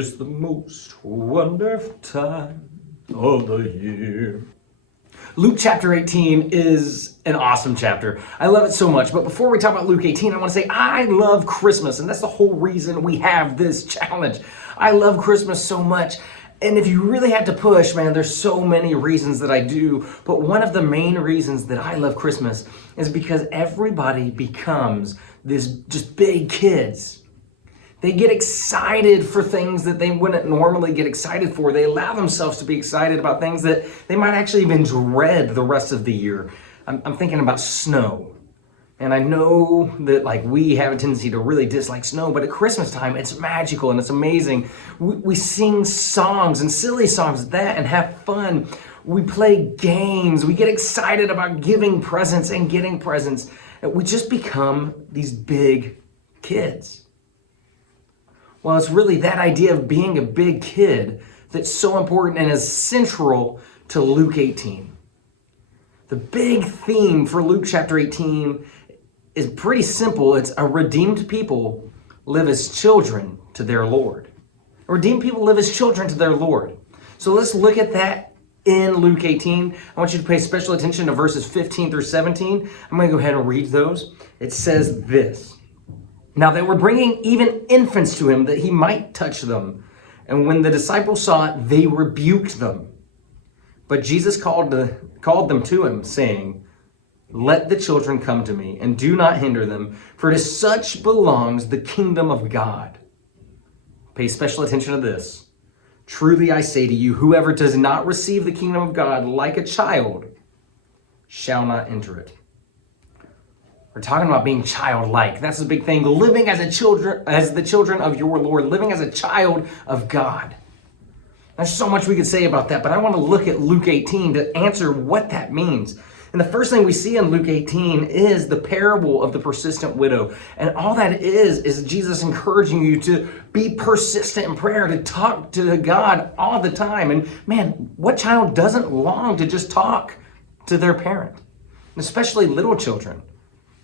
It's the most wonderful time of the year. Luke chapter 18 is an awesome chapter. I love it so much. But before we talk about Luke 18, I want to say I love Christmas. And that's the whole reason we have this challenge. I love Christmas so much. And if you really had to push, man, there's so many reasons that I do. But one of the main reasons that I love Christmas is because everybody becomes this just big kids. They get excited for things that they wouldn't normally get excited for. They allow themselves to be excited about things that they might actually even dread the rest of the year. I'm thinking about snow. And I know that we have a tendency to really dislike snow, but at Christmas time, it's magical and it's amazing. We sing songs and silly songs and have fun. We play games. We get excited about giving presents and getting presents. We just become these big kids. Well, it's really that idea of being a big kid that's so important and is central to Luke 18. The big theme for Luke chapter 18 is pretty simple. It's a redeemed people live as children to their Lord. Redeemed people live as children to their Lord. So let's look at that in Luke 18. I want you to pay special attention to verses 15 through 17. I'm going to go ahead and read those. It says this. Now they were bringing even infants to him that he might touch them. And when the disciples saw it, they rebuked them. But Jesus called them to him, saying, "Let the children come to me, and do not hinder them, for to such belongs the kingdom of God." Pay special attention to this. "Truly I say to you, whoever does not receive the kingdom of God like a child shall not enter it." We're talking about being childlike. That's the big thing. Living as the children of your Lord, living as a child of God. There's so much we could say about that, but I want to look at Luke 18 to answer what that means. And the first thing we see in Luke 18 is the parable of the persistent widow. And all that is Jesus encouraging you to be persistent in prayer, to talk to God all the time. And man, what child doesn't long to just talk to their parent? And especially little children.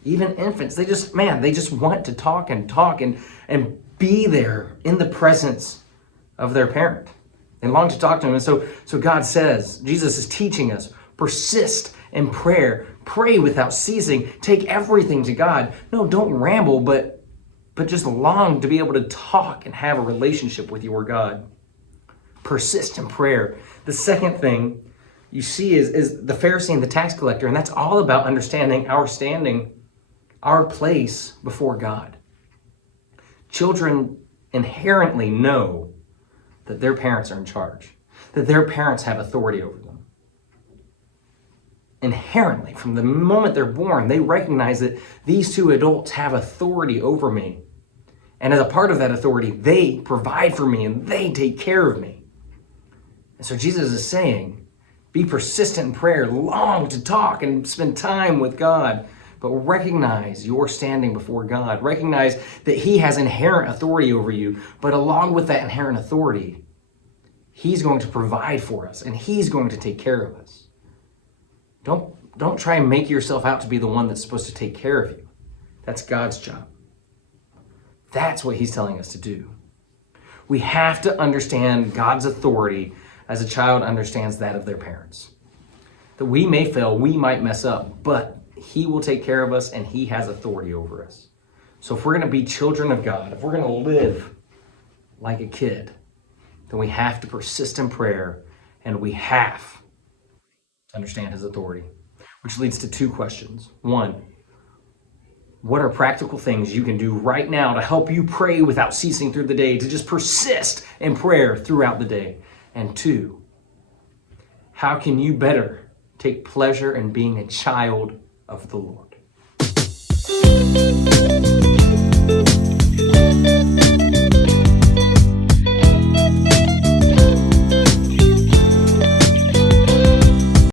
Even infants, they just want to talk and be there in the presence of their parent. They long to talk to him. And so God says, Jesus is teaching us, persist in prayer, pray without ceasing, take everything to God. No, don't ramble, but just long to be able to talk and have a relationship with your God. Persist in prayer. The second thing you see is the Pharisee and the tax collector, and that's all about understanding our standing, our place before God. Children inherently know that their parents are in charge, that their parents have authority over them. Inherently, from the moment they're born, they recognize that these two adults have authority over me. And as a part of that authority, they provide for me and they take care of me. And so Jesus is saying, be persistent in prayer, long to talk and spend time with God. But recognize your standing before God. Recognize that He has inherent authority over you. But along with that inherent authority, He's going to provide for us and He's going to take care of us. Don't try and make yourself out to be the one that's supposed to take care of you. That's God's job. That's what He's telling us to do. We have to understand God's authority as a child understands that of their parents. That we may fail, we might mess up, but He will take care of us and He has authority over us. So if we're going to be children of God, if we're going to live like a kid, then we have to persist in prayer and we have to understand His authority. Which leads to two questions. One, what are practical things you can do right now to help you pray without ceasing through the day, to just persist in prayer throughout the day? And two, how can you better take pleasure in being a child of the Lord?